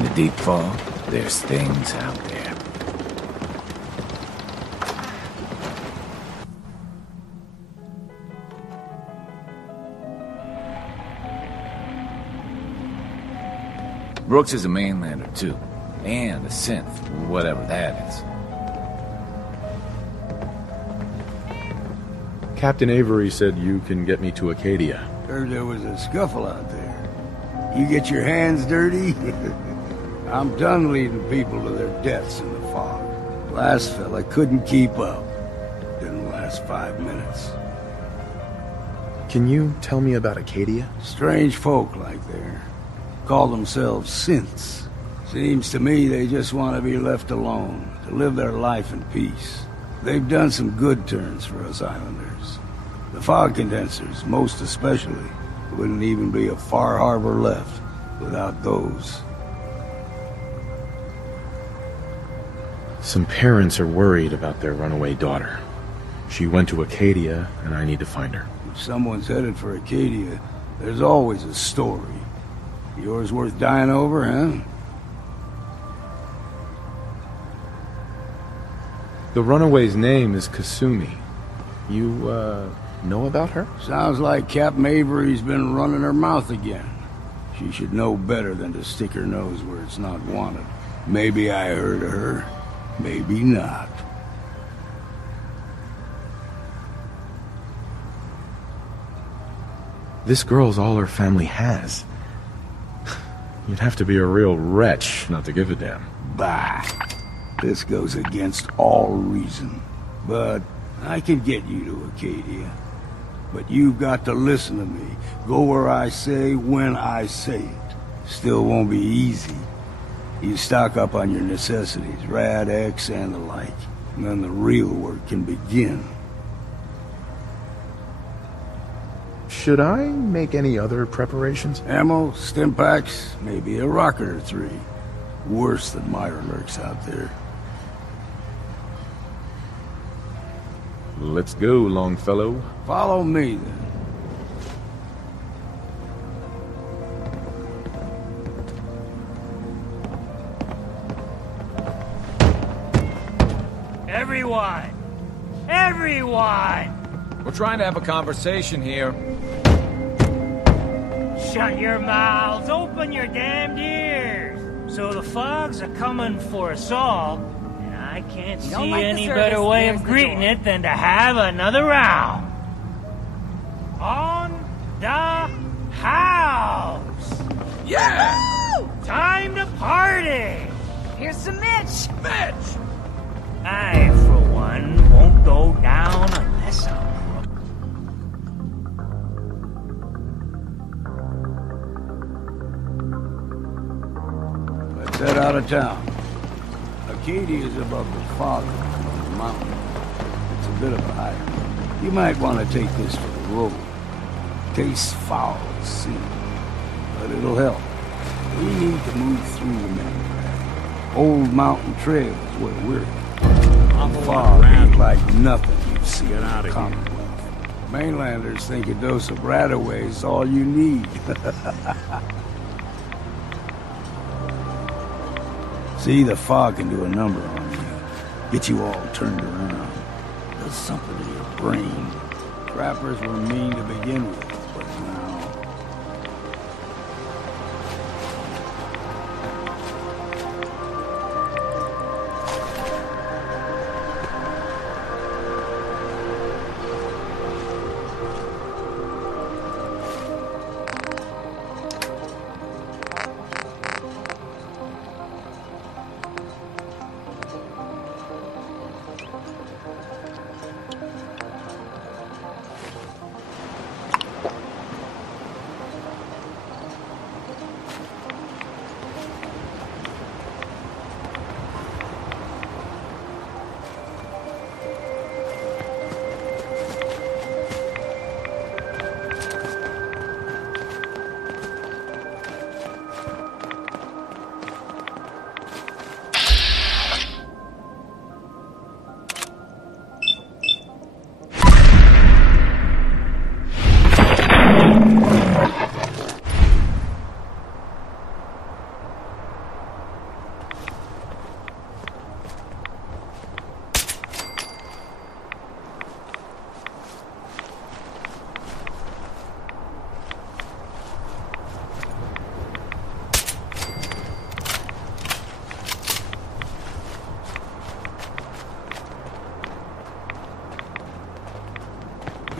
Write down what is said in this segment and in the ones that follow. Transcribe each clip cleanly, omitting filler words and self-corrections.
In the deep fog, there's things out there. Brooks is a mainlander, too. And a synth, whatever that is. Captain Avery said you can get me to Acadia. Heard there was a scuffle out there. You get your hands dirty? I'm done leading people to their deaths in the fog. Last fella couldn't keep up. Didn't last 5 minutes. Can you tell me about Acadia? Strange folk like there. Call themselves synths. Seems to me they just want to be left alone, to live their life in peace. They've done some good turns for us islanders. The fog condensers, most especially, wouldn't even be a Far Harbor left without those. Some parents are worried about their runaway daughter. She went to Acadia, and I need to find her. If someone's headed for Acadia, there's always a story. Yours worth dying over, huh? The runaway's name is Kasumi. You, know about her? Sounds like Captain Avery's been running her mouth again. She should know better than to stick her nose where it's not wanted. Maybe I heard of her, maybe not. This girl's all her family has. You'd have to be a real wretch not to give a damn. Bah! This goes against all reason. But I can get you to Acadia. But you've got to listen to me. Go where I say, when I say it. Still won't be easy. You stock up on your necessities, Rad X and the like. And then the real work can begin. Should I make any other preparations? Ammo, stim packs, maybe a rocket or 3. Worse than Myra lurks out there. Let's go, Longfellow. Follow me, then. Everyone! Everyone! We're trying to have a conversation here. Shut your mouths, open your damned ears! So the fogs are coming for us all, and I can't see any better way of greeting it than to have another round. On the house! Yeah! Woo! Time to party! Here's some Mitch! Mitch! I, for one, won't go down unless I'm... Let's head out of town. Acadia is above the fog on the mountain. It's a bit of a hike. You might want to take this for the road. Tastes foul, see, but it'll help. We need to move through the main. Old mountain trail is where we're. Fog ain't like nothing you've seen in the Commonwealth. Mainlanders think a dose of Radaway is all you need. See, the fog can do a number on you. Get you all turned around. Does something to your brain. Trappers were mean to begin with, but now...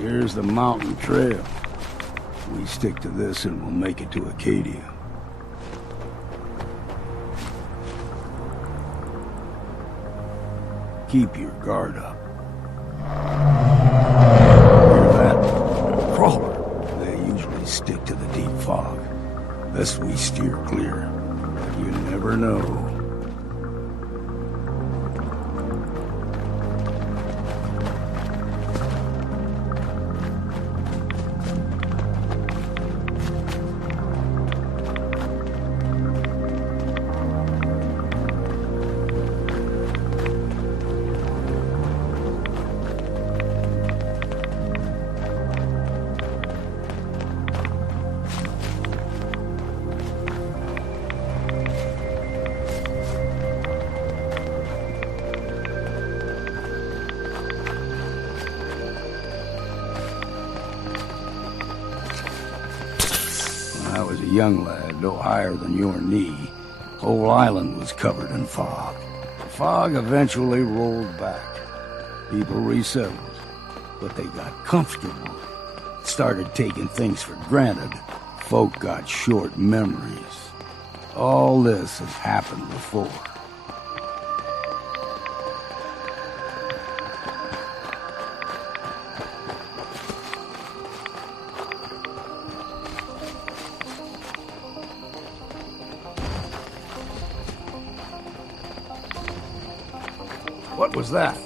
Here's the mountain trail. We stick to this and we'll make it to Acadia. Keep your guard up. Hear that? Crawler. They usually stick to the deep fog. Lest we steer clear. You never know. I was a young lad, no higher than your knee. Whole island was covered in fog. The fog eventually rolled back. People resettled, but they got comfortable. Started taking things for granted. Folk got short memories. All this has happened before. What was that?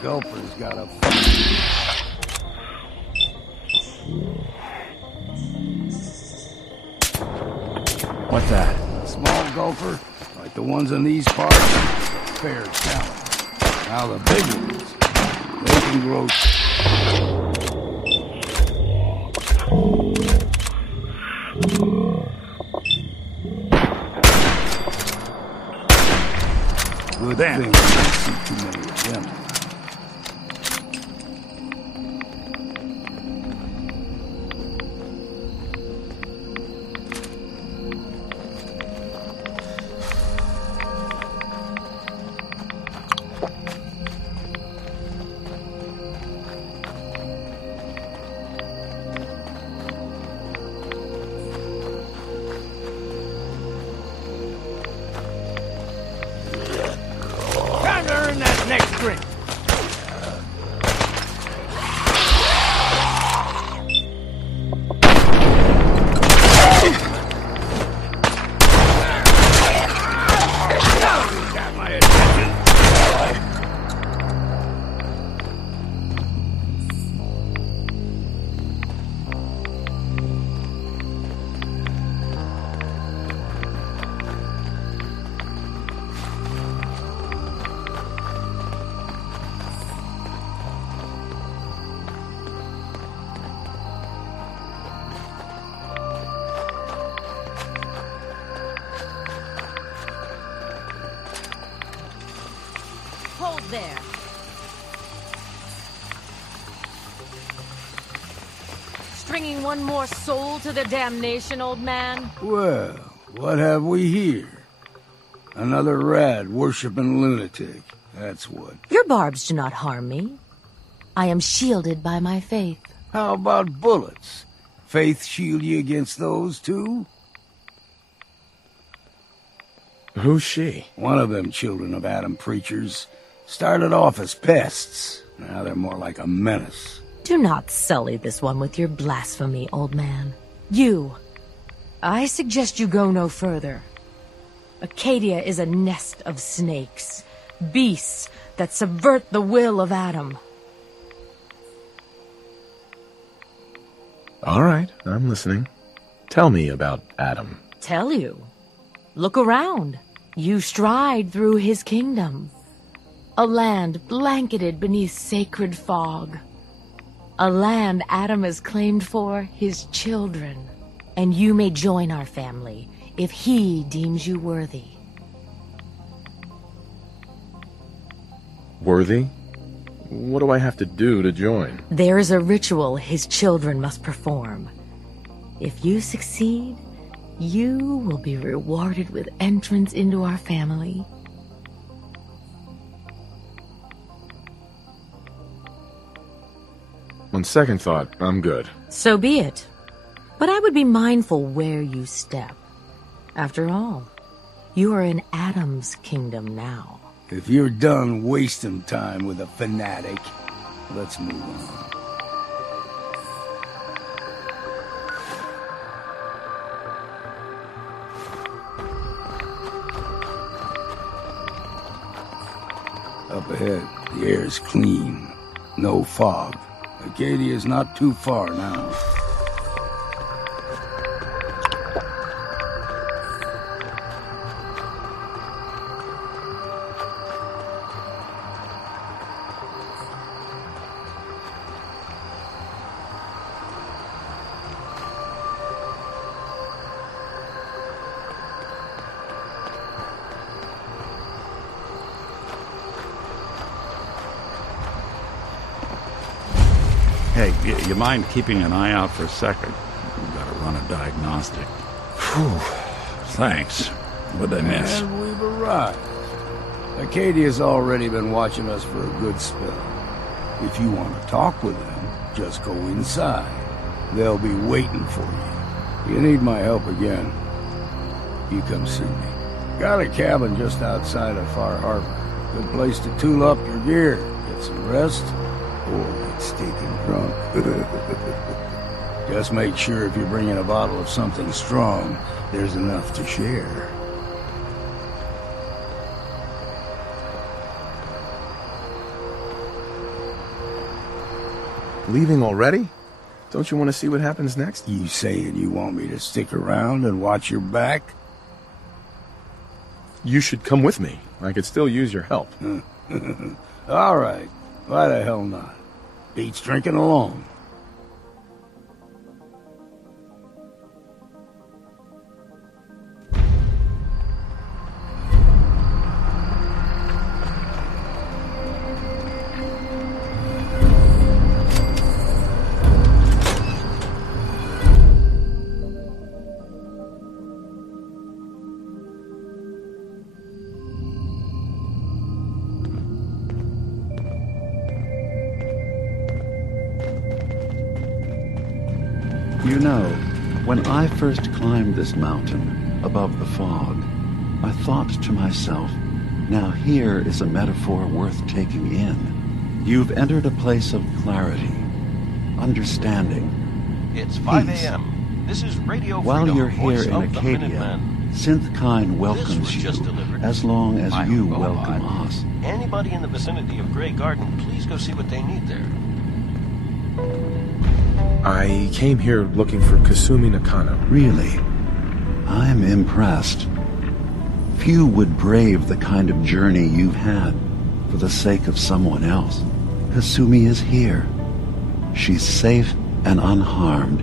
Gulper's got a... What's that? A small gulper, like the ones in these parts, fair challenge. Now the big ones, they can grow... Good thing you don't see too many of them around. Next drink. Got my attention. Hold there. Stringing one more soul to the damnation, old man? Well, what have we here? Another rad worshipping lunatic. That's what. Your barbs do not harm me. I am shielded by my faith. How about bullets? Faith shield you against those too? Who's she? One of them children of Adam preachers. Started off as pests. Now they're more like a menace. Do not sully this one with your blasphemy, old man. You. I suggest you go no further. Acadia is a nest of snakes. Beasts that subvert the will of Adam. All right, I'm listening. Tell me about Adam. Tell you. Look around. You stride through his kingdom. A land blanketed beneath sacred fog. A land Adam has claimed for his children. And you may join our family if he deems you worthy. Worthy? What do I have to do to join? There is a ritual his children must perform. If you succeed, you will be rewarded with entrance into our family. On second thought, I'm good. So be it. But I would be mindful where you step. After all, you are in Adam's kingdom now. If you're done wasting time with a fanatic, let's move on. Up ahead, the air is clean. No fog. Acadia's not too far now. Hey, you mind keeping an eye out for a second? We've got to run a diagnostic. Whew. Thanks. What'd I miss? And we've arrived. Acadia's already been watching us for a good spell. If you want to talk with them, just go inside. They'll be waiting for you. You need my help again, you come see me. Got a cabin just outside of Far Harbor. Good place to tool up your gear, get some rest, or get stinking drunk. Just make sure if you're bringing a bottle of something strong, there's enough to share. Leaving already? Don't you want to see what happens next? You saying you want me to stick around and watch your back? You should come with me. I could still use your help. All right. Why the hell not? Beats drinking alone. You know, when I first climbed this mountain above the fog, I thought to myself, now here is a metaphor worth taking in. You've entered a place of clarity, understanding. It's 5 peace. a.m. This is Radio While Freedom, you're here voice in of the Acadia, Minutemen. Synthkind This welcomes was you just delivered. as long as My you robot. welcome us. Anybody in the vicinity of Grey Garden, please go see what they need there. I came here looking for Kasumi Nakano. Really? I'm impressed. Few would brave the kind of journey you've had for the sake of someone else. Kasumi is here. She's safe and unharmed,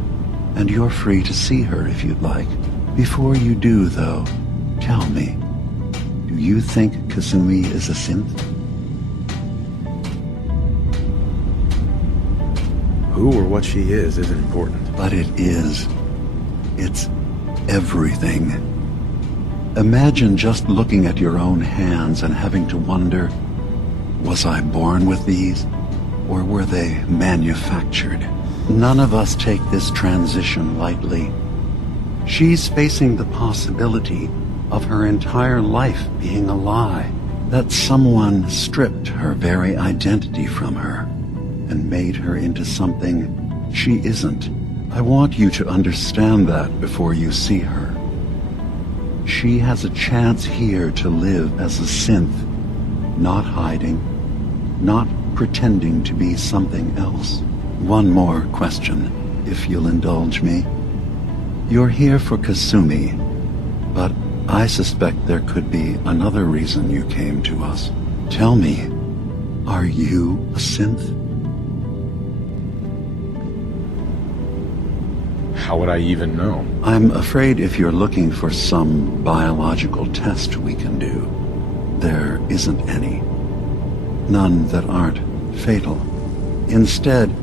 and you're free to see her if you'd like. Before you do, though, tell me, do you think Kasumi is a synth? Who or what she is isn't important. But it is. It's everything. Imagine just looking at your own hands and having to wonder, was I born with these, or were they manufactured? None of us take this transition lightly. She's facing the possibility of her entire life being a lie, that someone stripped her very identity from her and made her into something she isn't. I want you to understand that before you see her. She has a chance here to live as a synth, not hiding, not pretending to be something else. One more question, if you'll indulge me. You're here for Kasumi, but I suspect there could be another reason you came to us. Tell me, are you a synth? How would I even know? I'm afraid if you're looking for some biological test we can do, there isn't any. None that aren't fatal. Instead,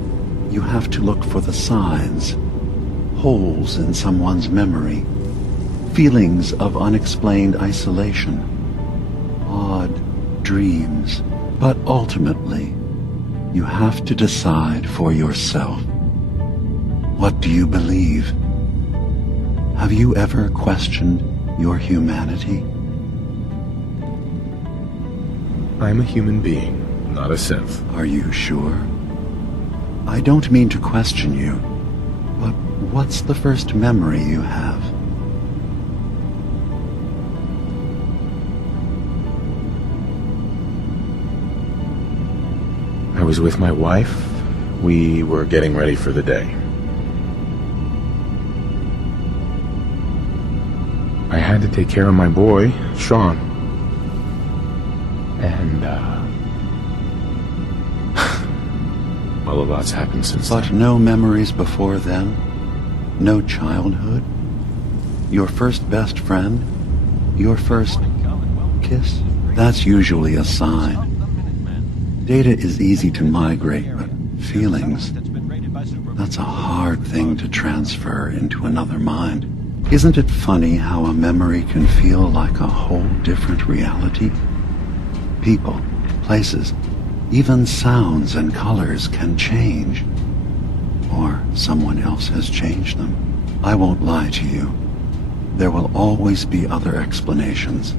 you have to look for the signs, holes in someone's memory, feelings of unexplained isolation, odd dreams. But ultimately, You have to decide for yourself. What do you believe? Have you ever questioned your humanity? I'm a human being, not a synth. Are you sure? I don't mean to question you, but what's the first memory you have? I was with my wife. We were getting ready for the day. I had to take care of my boy, Sean. And, well, a lot's happened since But then. no memories before then? No childhood? Your first best friend? Your first kiss? That's usually a sign. Data is easy to migrate, but feelings, that's a hard thing to transfer into another mind. Isn't it funny how a memory can feel like a whole different reality? People, places, even sounds and colors can change. Or someone else has changed them. I won't lie to you. There will always be other explanations.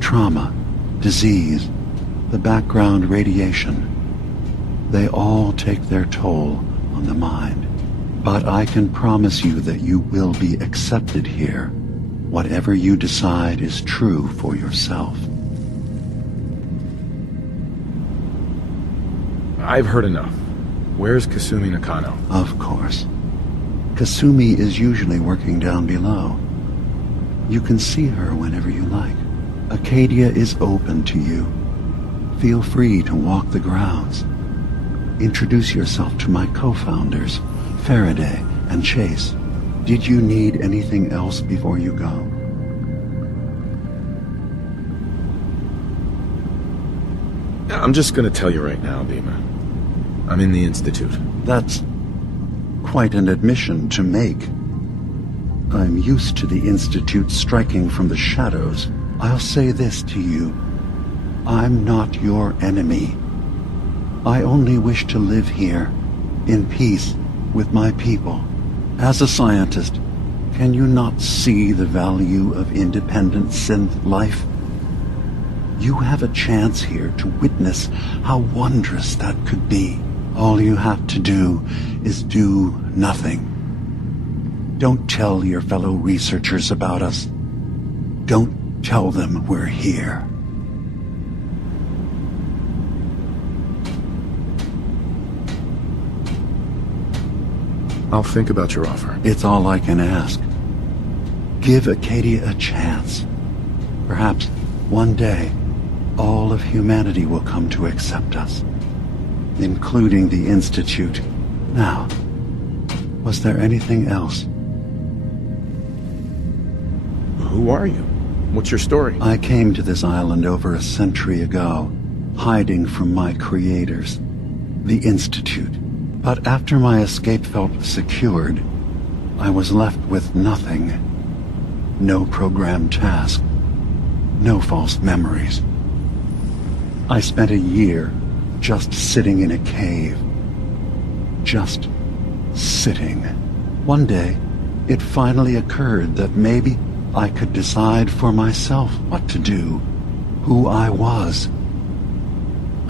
Trauma, disease, the background radiation. They all take their toll on the mind. But I can promise you that you will be accepted here. Whatever you decide is true for yourself. I've heard enough. Where's Kasumi Nakano? Of course. Kasumi is usually working down below. You can see her whenever you like. Acadia is open to you. Feel free to walk the grounds. Introduce yourself to my co-founders, Faraday and Chase. Did you need anything else before you go? I'm just gonna tell you right now, Dima. I'm in the Institute. That's quite an admission to make. I'm used to the Institute striking from the shadows. I'll say this to you. I'm not your enemy. I only wish to live here, in peace, with my people. As a scientist, can you not see the value of independent synth life? You have a chance here to witness how wondrous that could be. All you have to do is do nothing. Don't tell your fellow researchers about us. Don't tell them we're here. I'll think about your offer. It's all I can ask. Give Acadia a chance. Perhaps one day, all of humanity will come to accept us, including the Institute. Now, was there anything else? Who are you? What's your story? I came to this island over a century ago, hiding from my creators, the Institute. But after my escape felt secured, I was left with nothing. No programmed task. No false memories. I spent a year just sitting in a cave. Just sitting. One day, it finally occurred that maybe I could decide for myself what to do, who I was.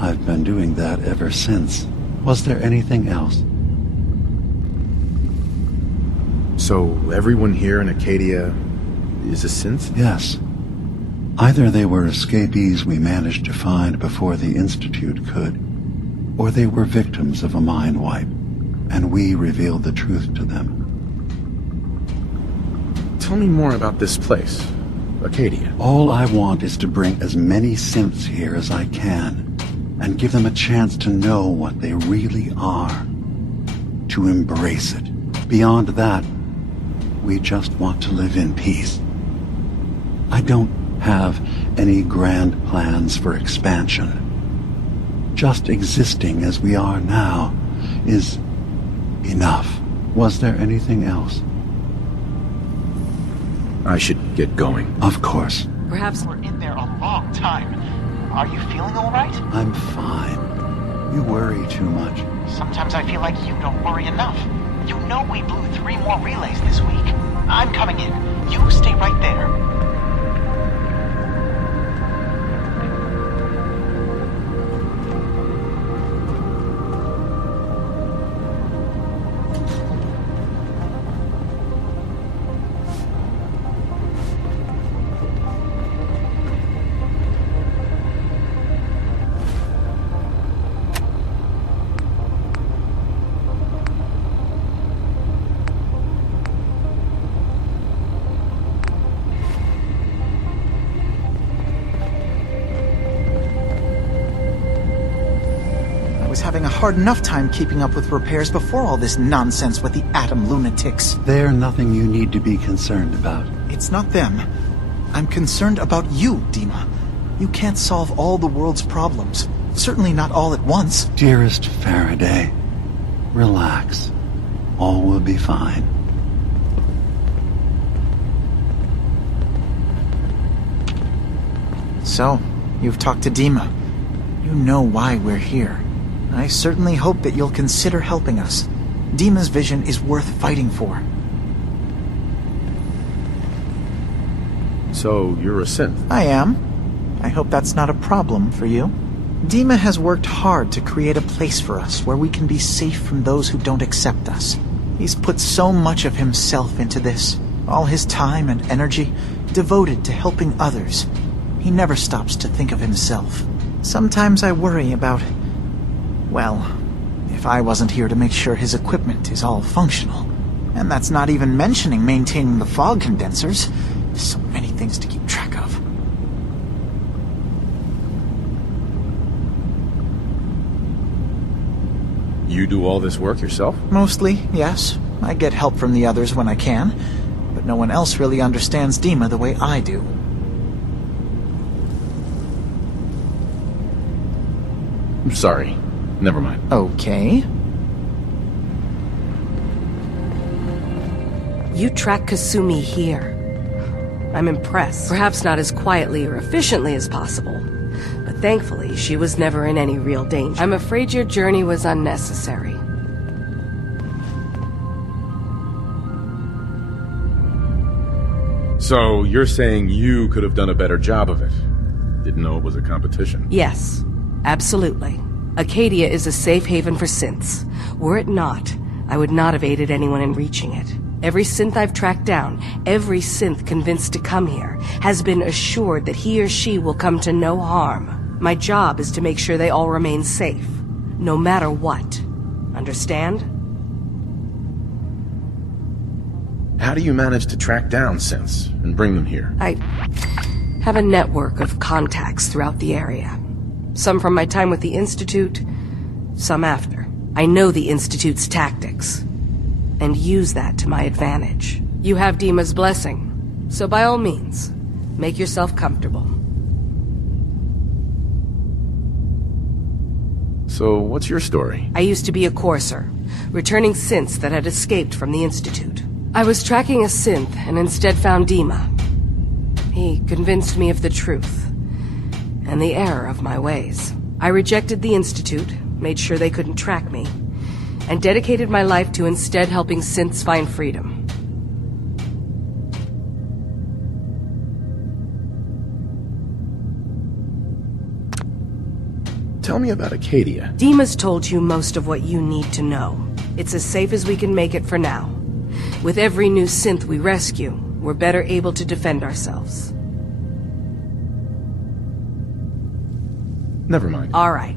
I've been doing that ever since. Was there anything else? So everyone here in Acadia is a synth? Yes. Either they were escapees we managed to find before the Institute could, or they were victims of a mind wipe, and we revealed the truth to them. Tell me more about this place, Acadia. All I want is to bring as many synths here as I can, and give them a chance to know what they really are. To embrace it. Beyond that, we just want to live in peace. I don't have any grand plans for expansion. Just existing as we are now is enough. Was there anything else? I should get going. Of course. Perhaps We're in there a long time. Are you feeling all right? I'm fine. You worry too much. Sometimes I feel like you don't worry enough. You know we blew 3 more relays this week. I'm coming in. You stay right there. Having a hard enough time keeping up with repairs before all this nonsense with the atom lunatics. They're nothing you need to be concerned about. It's not them. I'm concerned about you, Dima. You can't solve all the world's problems. Certainly not all at once. Dearest Faraday, relax. All will be fine. So, you've talked to Dima. You know why we're here. I certainly hope that you'll consider helping us. Dima's vision is worth fighting for. So, you're a synth? I am. I hope that's not a problem for you. Dima has worked hard to create a place for us where we can be safe from those who don't accept us. He's put so much of himself into this, all his time and energy devoted to helping others. He never stops to think of himself. Sometimes I worry about... well, if I wasn't here to make sure his equipment is all functional. And that's not even mentioning maintaining the fog condensers. So many things to keep track of. You do all this work yourself? Mostly, yes. I get help from the others when I can. But no one else really understands Dima the way I do. I'm sorry. Never mind. Okay. You track Kasumi here. I'm impressed. Perhaps not as quietly or efficiently as possible, but thankfully she was never in any real danger. I'm afraid your journey was unnecessary. So, you're saying you could have done a better job of it? Didn't know it was a competition? Yes, absolutely. Acadia is a safe haven for synths. Were it not, I would not have aided anyone in reaching it. Every synth I've tracked down, every synth convinced to come here, has been assured that he or she will come to no harm. My job is to make sure they all remain safe, no matter what. Understand? How do you manage to track down synths and bring them here? I have a network of contacts throughout the area. Some from my time with the Institute, some after. I know the Institute's tactics, and use that to my advantage. You have Dima's blessing, so by all means, make yourself comfortable. So, what's your story? I used to be a courser, returning synths that had escaped from the Institute. I was tracking a synth and instead found Dima. He convinced me of the truth and the error of my ways. I rejected the Institute, made sure they couldn't track me, and dedicated my life to instead helping synths find freedom. Tell me about Acadia. Dima's told you most of what you need to know. It's as safe as we can make it for now. With every new synth we rescue, we're better able to defend ourselves. Never mind. All right.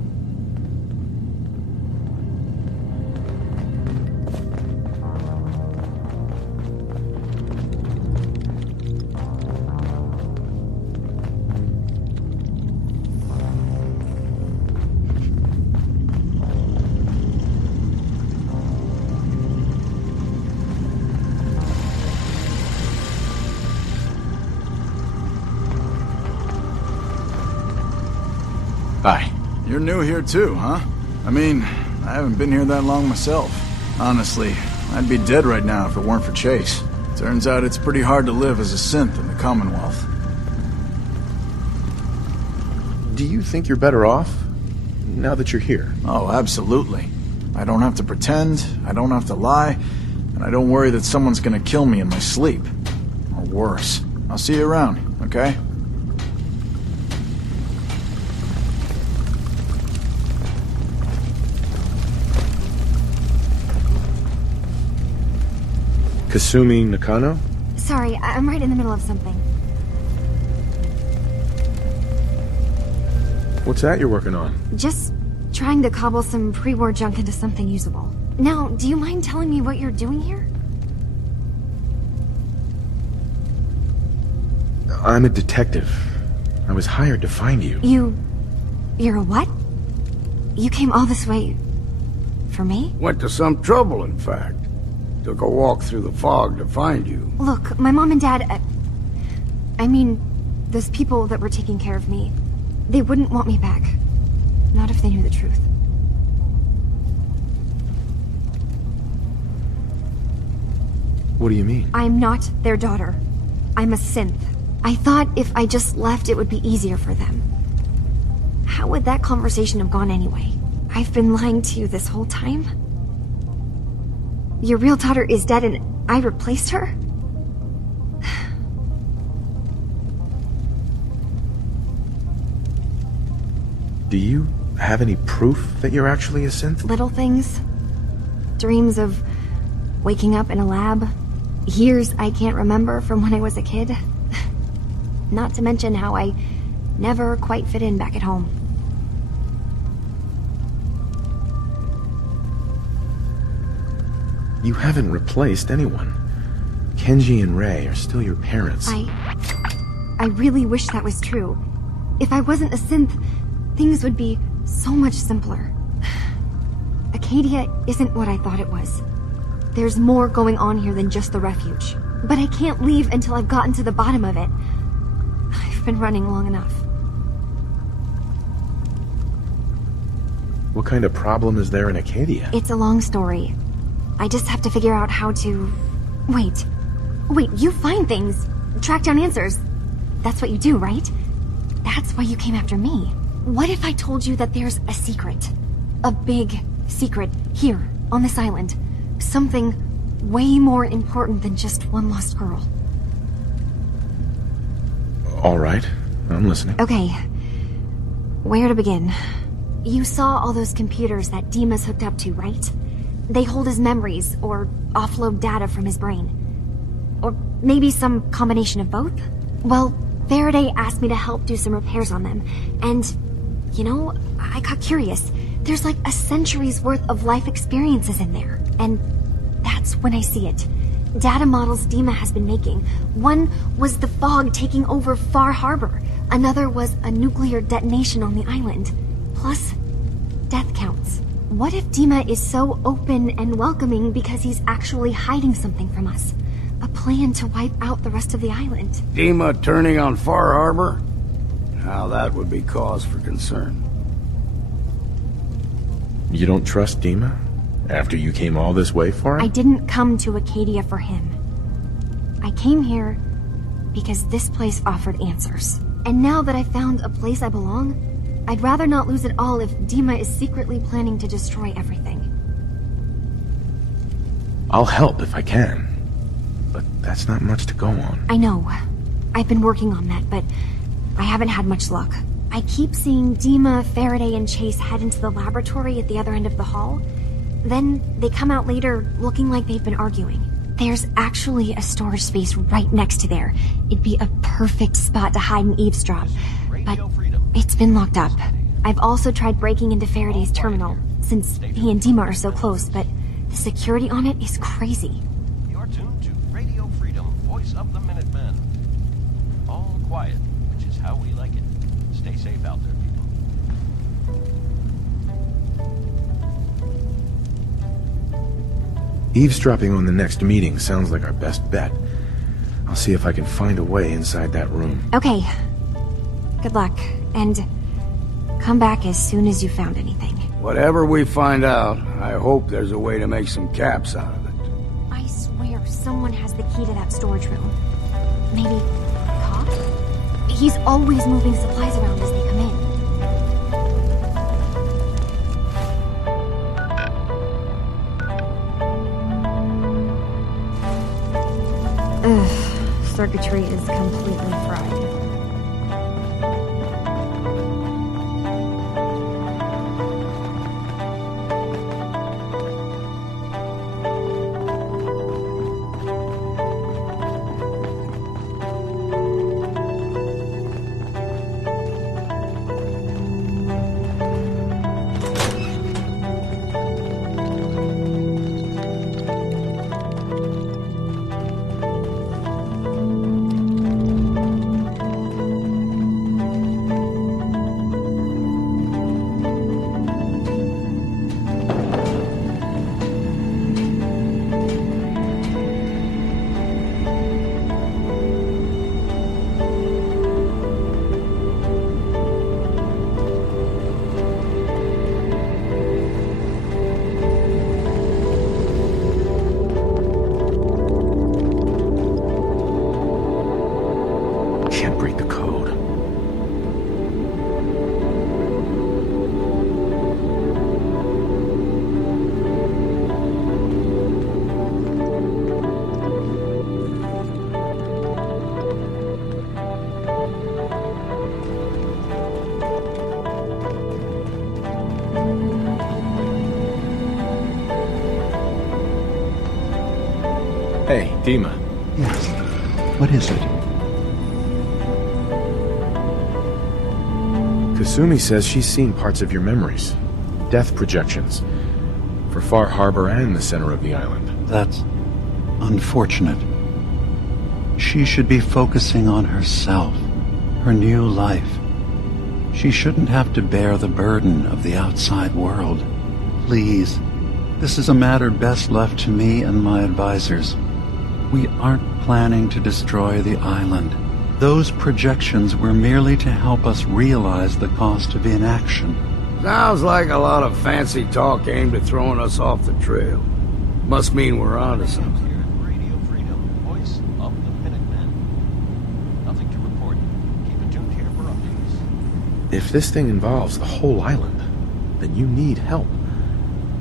Hi. You're new here too, huh? I mean, I haven't been here that long myself. Honestly, I'd be dead right now if it weren't for Chase. Turns out it's pretty hard to live as a synth in the Commonwealth. Do you think you're better off? now that you're here? Oh, absolutely. I don't have to pretend, I don't have to lie, and I don't worry that someone's gonna kill me in my sleep. Or worse. I'll see you around, okay? Kasumi Nakano? Sorry, I'm right in the middle of something. What's that you're working on? Just trying to cobble some pre-war junk into something usable. Now, do you mind telling me what you're doing here? I'm a detective. I was hired to find you. You're a what? You came all this way... for me? Went to some trouble, in fact. Took a walk through the fog to find you. Look, my mom and dad... I mean, those people that were taking care of me, they wouldn't want me back. Not if they knew the truth. What do you mean? I'm not their daughter. I'm a synth. I thought if I just left, it would be easier for them. How would that conversation have gone anyway? I've been lying to you this whole time? Your real daughter is dead and I replaced her? Do you have any proof that you're actually a synth? Little things. Dreams of waking up in a lab. Years I can't remember from when I was a kid. Not to mention how I never quite fit in back at home. You haven't replaced anyone. Kenji and Rei are still your parents. I really wish that was true. If I wasn't a synth, things would be so much simpler. Acadia isn't what I thought it was. There's more going on here than just the refuge. But I can't leave until I've gotten to the bottom of it. I've been running long enough. What kind of problem is there in Acadia? It's a long story. I just have to figure out how to... Wait, you find things. Track down answers. That's what you do, right? That's why you came after me. What if I told you that there's a secret? A big secret here, on this island. Something way more important than just one lost girl. All right, I'm listening. Okay, where to begin? You saw all those computers that Dima's hooked up to, right? They hold his memories, or offload data from his brain. Or maybe some combination of both? Well, Faraday asked me to help do some repairs on them, and, you know, I got curious. There's like a century's worth of life experiences in there, and that's when I see it. Data models Dima has been making. One was the fog taking over Far Harbor. Another was a nuclear detonation on the island. Plus, death counts. What if Dima is so open and welcoming because he's actually hiding something from us? A plan to wipe out the rest of the island. Dima turning on Far Harbor? Now that would be cause for concern. You don't trust Dima? After you came all this way for him? I didn't come to Acadia for him. I came here because this place offered answers. And now that I found a place I belong, I'd rather not lose it all if Dima is secretly planning to destroy everything. I'll help if I can. But that's not much to go on. I know. I've been working on that, but I haven't had much luck. I keep seeing Dima, Faraday, and Chase head into the laboratory at the other end of the hall. Then they come out later looking like they've been arguing. There's actually a storage space right next to there. It'd be a perfect spot to hide and eavesdrop. But it's been locked up. I've also tried breaking into Faraday's terminal, since he and Dima are so close, but the security on it is crazy. You're tuned to Radio Freedom, voice of the Minutemen. All quiet, which is how we like it. Stay safe out there, people. Eavesdropping on the next meeting sounds like our best bet. I'll see if I can find a way inside that room. Okay. Good luck, and come back as soon as you found anything. Whatever we find out, I hope there's a way to make some caps out of it. I swear someone has the key to that storage room. Maybe Cop? He's always moving supplies around as they come in. circuitry is completely fried. Can't break the code. Hey, Dima. Yes. What is it? Kasumi says she's seen parts of your memories. Death projections. For Far Harbor and the center of the island. That's unfortunate. She should be focusing on herself, her new life. She shouldn't have to bear the burden of the outside world. Please, this is a matter best left to me and my advisors. We aren't planning to destroy the island. Those projections were merely to help us realize the cost of inaction. Sounds like a lot of fancy talk aimed at throwing us off the trail. Must mean we're onto something. Here at Radio Freedom, voice of the Minutemen. Nothing to report. Keep it tuned here for updates. If this thing involves the whole island, then you need help.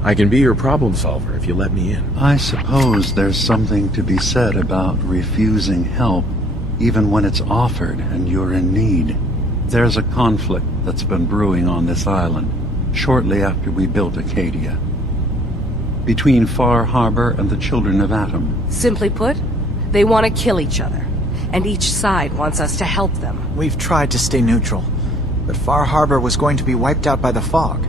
I can be your problem solver if you let me in. I suppose there's something to be said about refusing help, even when it's offered and you're in need. There's a conflict that's been brewing on this island, shortly after we built Acadia, between Far Harbor and the Children of Atom. Simply put, they want to kill each other, and each side wants us to help them. We've tried to stay neutral, but Far Harbor was going to be wiped out by the fog,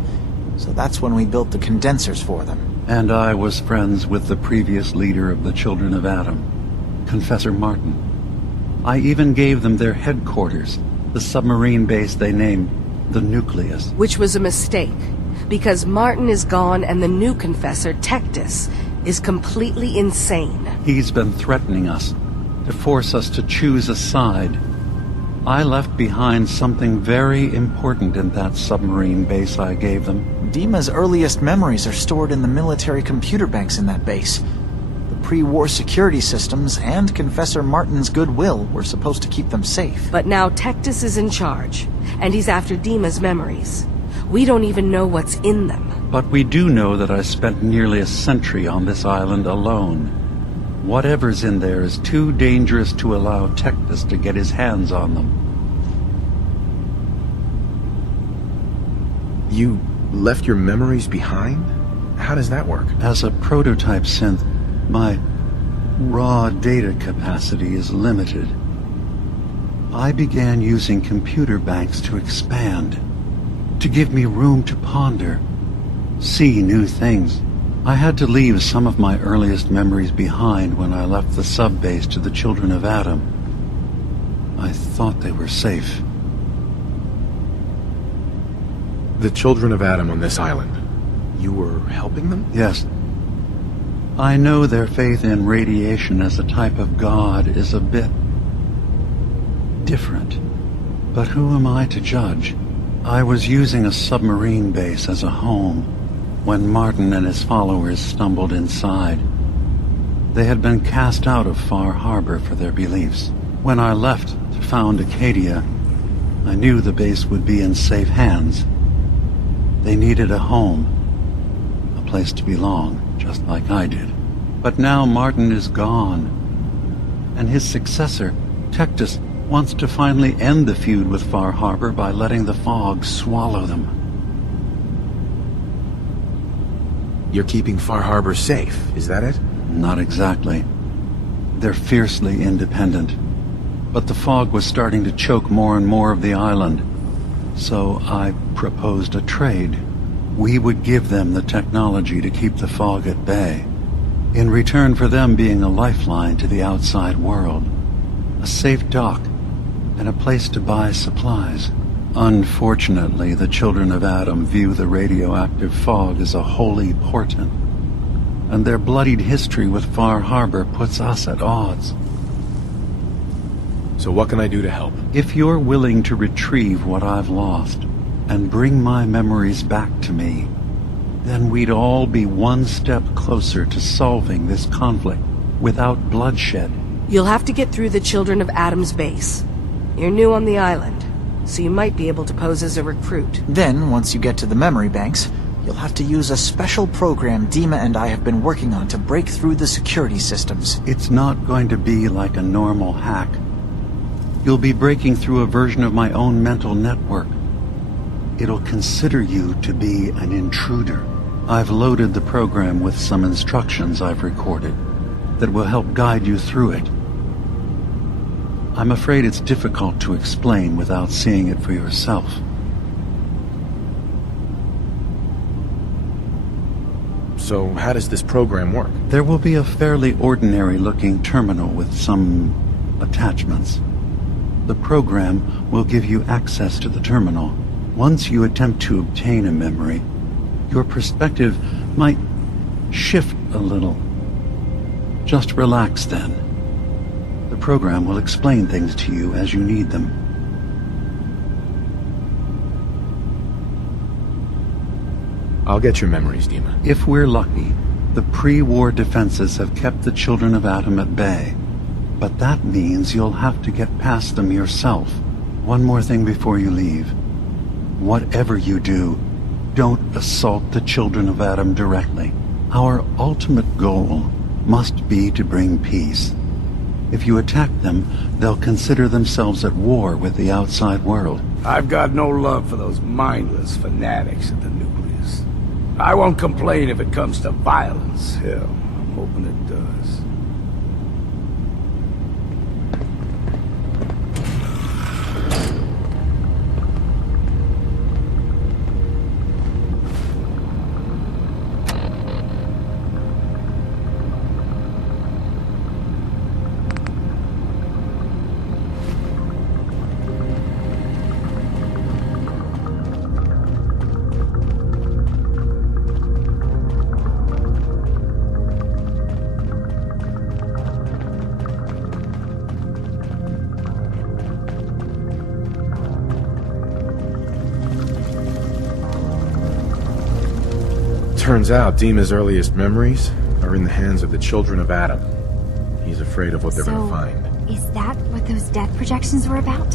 so that's when we built the condensers for them. And I was friends with the previous leader of the Children of Atom, Confessor Martin. I even gave them their headquarters, the submarine base they named the Nucleus. Which was a mistake, because Martin is gone and the new Confessor, Tectus, is completely insane. He's been threatening us, to force us to choose a side. I left behind something very important in that submarine base I gave them. Dima's earliest memories are stored in the military computer banks in that base. Pre-war security systems and Confessor Martin's goodwill were supposed to keep them safe. But now Tectus is in charge, and he's after Dima's memories. We don't even know what's in them. But we do know that I spent nearly a century on this island alone. Whatever's in there is too dangerous to allow Tectus to get his hands on them. You left your memories behind? How does that work? As a prototype synth, my raw data capacity is limited. I began using computer banks to expand, to give me room to ponder, see new things. I had to leave some of my earliest memories behind when I left the sub-base to the Children of Atom. I thought they were safe. The Children of Atom on this island. You were helping them? Yes. I know their faith in radiation as a type of god is a bit different. But who am I to judge? I was using a submarine base as a home when Martin and his followers stumbled inside. They had been cast out of Far Harbor for their beliefs. When I left to found Acadia, I knew the base would be in safe hands. They needed a home, a place to belong, just like I did. But now Martin is gone, and his successor Tectus wants to finally end the feud with Far Harbor by letting the fog swallow them. You're keeping Far Harbor safe, is that it? Not exactly. They're fiercely independent. But the fog was starting to choke more and more of the island. So I proposed a trade. We would give them the technology to keep the fog at bay, in return for them being a lifeline to the outside world, a safe dock, and a place to buy supplies. Unfortunately, the children of Adam view the radioactive fog as a holy portent, and their bloodied history with Far Harbor puts us at odds. So what can I do to help? If you're willing to retrieve what I've lost, and bring my memories back to me, then we'd all be one step closer to solving this conflict without bloodshed. You'll have to get through the Children of Adam's base. You're new on the island, so you might be able to pose as a recruit. Then, once you get to the memory banks, you'll have to use a special program Dima and I have been working on to break through the security systems. It's not going to be like a normal hack. You'll be breaking through a version of my own mental network. It'll consider you to be an intruder. I've loaded the program with some instructions I've recorded that will help guide you through it. I'm afraid it's difficult to explain without seeing it for yourself. So how does this program work? There will be a fairly ordinary-looking terminal with some attachments. The program will give you access to the terminal. Once you attempt to obtain a memory, your perspective might shift a little. Just relax then. The program will explain things to you as you need them. I'll get your memories, Dima. If we're lucky, the pre-war defenses have kept the Children of Adam at bay. But that means you'll have to get past them yourself. One more thing before you leave. Whatever you do, don't assault the Children of Adam directly. Our ultimate goal must be to bring peace. If you attack them, they'll consider themselves at war with the outside world. I've got no love for those mindless fanatics at the nucleus. I won't complain if it comes to violence. Hell, I'm hoping it does. Turns out Dima's earliest memories are in the hands of the Children of Adam. He's afraid of what they're going to find. Is that what those death projections were about?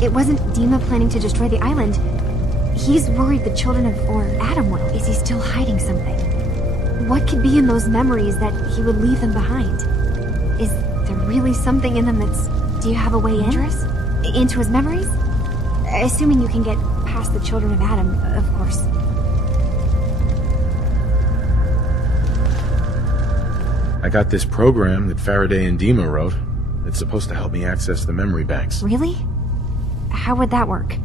It wasn't Dima planning to destroy the island. He's worried the Children of Adam will. Is he still hiding something? What could be in those memories that he would leave them behind? Is there really something in them that's... Do you have a way in? Dangerous? Into his memories? Assuming you can get past the Children of Adam, of course. I got this program that Faraday and Dima wrote. It's supposed to help me access the memory banks. Really? How would that work?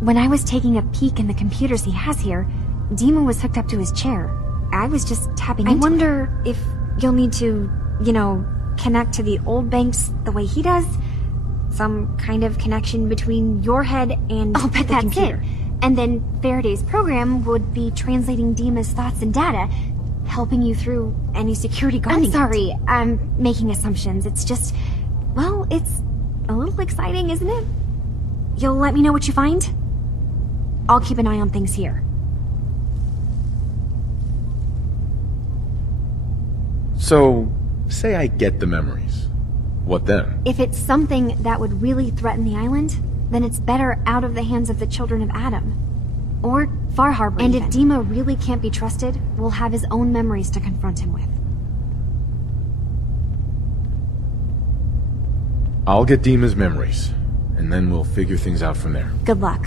When I was taking a peek in the computers he has here, Dima was hooked up to his chair. I was just tapping into it. I wonder if you'll need to, connect to the old banks the way he does? Some kind of connection between your head and the computer. I'll bet that's it. And then Faraday's program would be translating Dima's thoughts and data, helping you through any security guarding. I'm sorry, I'm making assumptions. It's just, well, it's a little exciting, isn't it? You'll let me know what you find? I'll keep an eye on things here. So, say I get the memories. What then? If it's something that would really threaten the island, then it's better out of the hands of the Children of Adam. Or Far Harbor. And if Dima really can't be trusted, we'll have his own memories to confront him with. I'll get Dima's memories, and then we'll figure things out from there. Good luck.